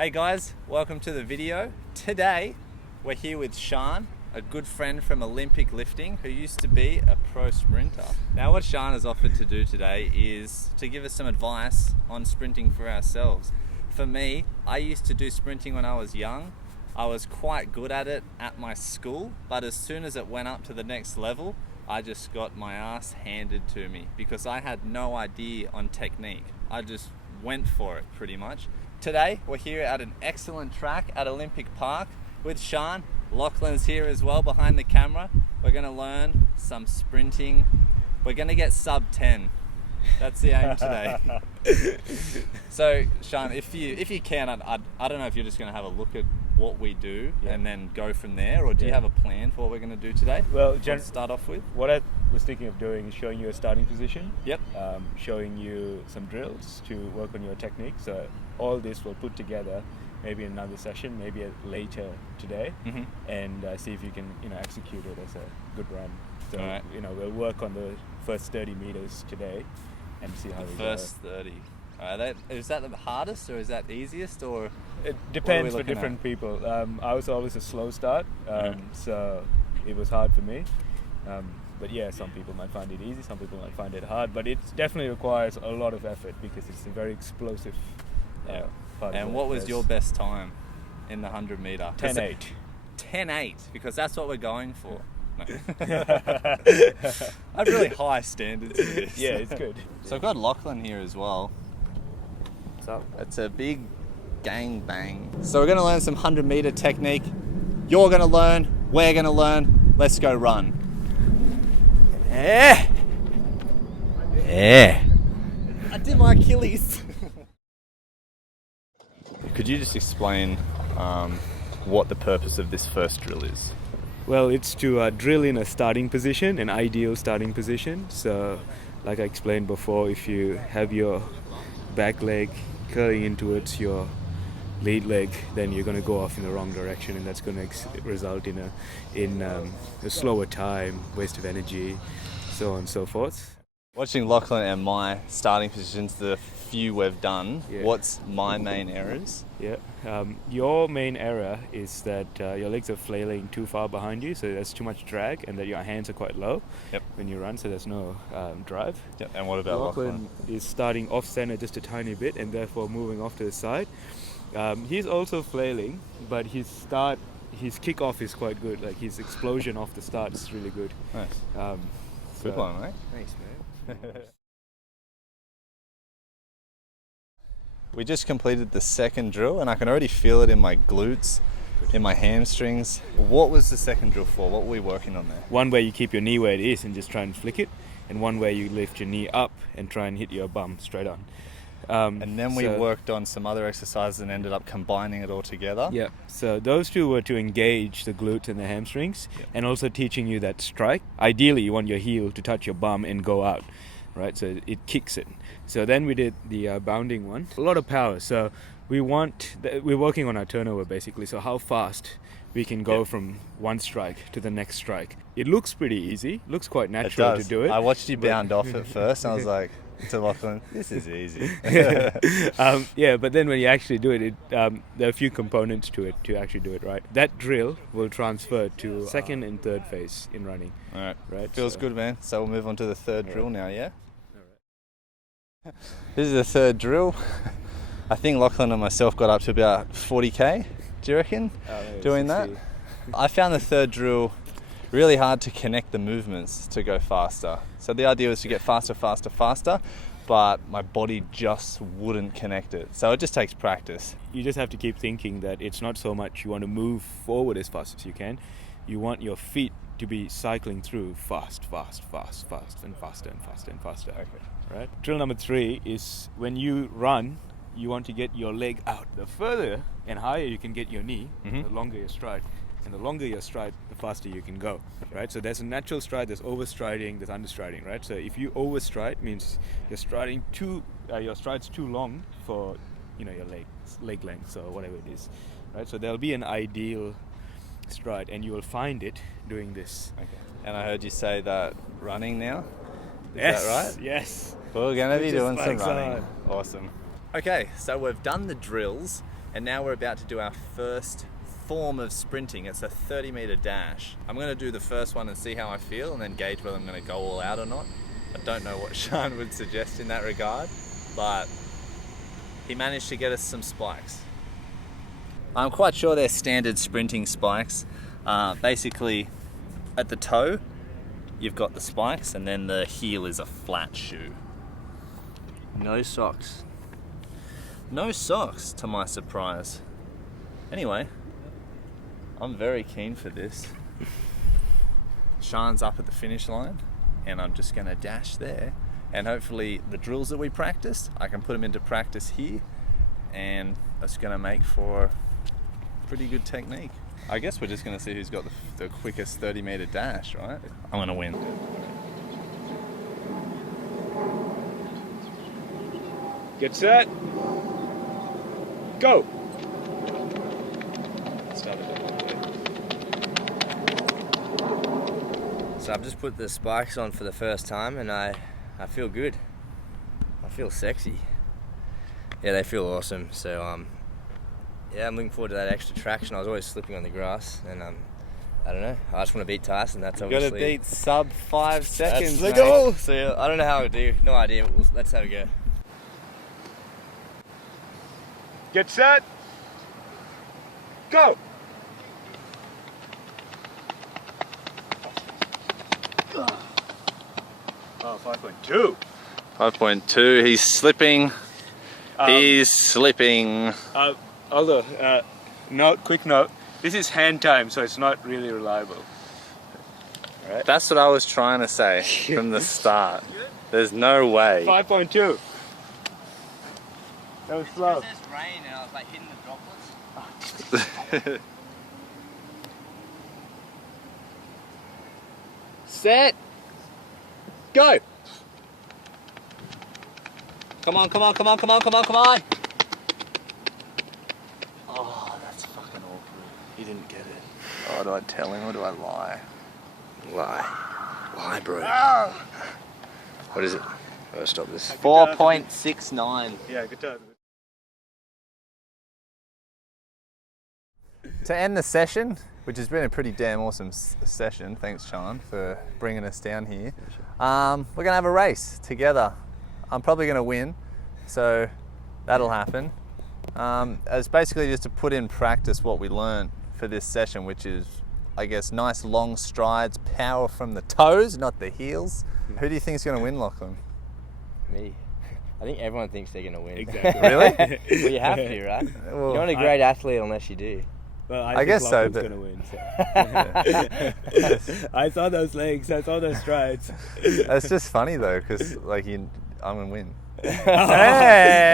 Hey guys, welcome to the video. Today we're here with Shan, a good friend from Olympic lifting who used to be a pro sprinter. Now what Shan has offered to do today is to give us some advice on sprinting for ourselves. For me, I used to do sprinting when I was young. I was quite good at it at my school, but as soon as it went up to the next level, I just got my ass handed to me because I had no idea on technique. I just went for it pretty much. Today, we're here at an excellent track at Olympic Park with Shan. Lachlan's here as well behind the camera. We're gonna learn some sprinting. We're gonna get sub 10. That's the aim today. So, Shan, if you can, I don't know if you're just gonna have a look at what we do and then go from there, or do you have a plan for what we're gonna do today? Well, start off with? What I was thinking of doing is showing you a starting position. Yep. Showing you some drills to work on your technique. So all this we'll put together maybe in another session, maybe later today, and see if you can execute it as a good run. So we'll work on the first 30 meters today and see how we go. First 30. Is that the hardest or is that easiest, or it depends for different people. I was always a slow start, so it was hard for me. But yeah, some people might find it easy, some people might find it hard, but it definitely requires a lot of effort because it's a very explosive part. And what was your best time in the 100 meter? 10.8. 10.8, because that's what we're going for. No. I have really high standards for this. Yeah, it's good. So I've got Lachlan here as well. What's up? It's a big gang bang. So we're going to learn some 100 meter technique. You're going to learn, we're going to learn. Let's go run. Yeah. I did my Achilles. Could you just explain what the purpose of this first drill is? Well, it's to drill in a starting position, an ideal starting position. So, like I explained before, if you have your back leg curling in towards your lead leg, then you're going to go off in the wrong direction, and that's going to result in a slower time, waste of energy, so on and so forth. Watching Lachlan and my starting positions, the few we've done, what's my main errors? Your main error is that your legs are flailing too far behind you, so there's too much drag, and that your hands are quite low when you run, so there's no drive. And what about Lachlan? Is starting off center just a tiny bit and therefore moving off to the side. He's also flailing, but his kickoff is quite good. Like his explosion off the start is really good. Nice. Good one, mate. Thanks, man. We just completed the second drill and I can already feel it in my glutes, in my hamstrings. What was the second drill for? What were we working on there? One where you keep your knee where it is and just try and flick it, and one where you lift your knee up and try and hit your bum straight on. And then we worked on some other exercises and ended up combining it all together. Yeah, so those two were to engage the glutes and the hamstrings, and also teaching you that strike. Ideally, you want your heel to touch your bum and go out, right? So it kicks it. So then we did the bounding one. A lot of power. So we're working on our turnover basically. So how fast we can go from one strike to the next strike. It looks pretty easy. Looks quite natural to do it. I watched you bound off at first and I was like, to Lachlan, this is easy. But then when you actually do it, there are a few components to it to actually do it right. That drill will transfer to second and third phase in running. All right. Feels good, man. So we'll move on to the third drill now, yeah? All right. This is the third drill. I think Lachlan and myself got up to about 40k. Do you reckon? Doing 60. That? I found the third drill really hard to connect the movements to go faster. So the idea was to get faster, but my body just wouldn't connect it. So it just takes practice. You just have to keep thinking that it's not so much you want to move forward as fast as you can. You want your feet to be cycling through fast, and faster. Okay. Right? Drill number 3 is when you run, you want to get your leg out. The further and higher you can get your knee, the longer your stride. And the longer your stride, the faster you can go, right? So there's a natural stride, there's overstriding, there's understriding, right? So if you overstride, means you're striding your stride's too long for, your leg length or whatever it is, right? So there'll be an ideal stride, and you will find it doing this. Okay. And I heard you say that running now. Is that right? Yes. We're going to be doing some running. On. Awesome. Okay, so we've done the drills. And now we're about to do our first form of sprinting. It's a 30-meter dash. I'm going to do the first one and see how I feel, and then gauge whether I'm going to go all out or not. I don't know what Shan would suggest in that regard, but he managed to get us some spikes. I'm quite sure they're standard sprinting spikes. Basically, at the toe, you've got the spikes, and then the heel is a flat shoe. No socks. No socks, to my surprise. Anyway, I'm very keen for this. Shan's up at the finish line, and I'm just gonna dash there. And hopefully the drills that we practiced, I can put them into practice here, and that's gonna make for pretty good technique. I guess we're just gonna see who's got the quickest 30-meter dash, right? I'm gonna win. Get set. Go. So I've just put the spikes on for the first time, and I feel good. I feel sexy. Yeah, they feel awesome. So yeah, I'm looking forward to that extra traction. I was always slipping on the grass, and I don't know. I just want to beat Tyson. That's obviously. Gotta beat sub 5 seconds. That's the goal. So yeah, I don't know how I do. No idea. Let's have a go. Get set. Go. Oh, 5.2. 5.2. He's slipping. He's slipping. Although, quick note. This is hand time, so it's not really reliable. Right. That's what I was trying to say from the start. There's no way. 5.2. That was slow. There's rain, and I was like hitting the droplets. Set. Go. Come on, come on, come on, come on, come on, come on. Oh, that's fucking awkward. He didn't get it. Oh, do I tell him or do I lie? Lie, bro. What is it? I'll stop this. 4.69. Yeah, good time. To end the session, which has been a pretty damn awesome session, thanks Shan for bringing us down here. We're gonna have a race together. I'm probably gonna win, so that'll happen. It's basically just to put in practice what we learned for this session, which is, I guess, nice long strides, power from the toes, not the heels. Who do you think is gonna win, Lachlan? Me. I think everyone thinks they're gonna win. Exactly. Really? Well, you have to, right? Well, You're not a great athlete unless you do. Well, I guess so, but gonna win, so. I saw those legs. I saw those strides. it's just funny though, because like I'm gonna win. Hey!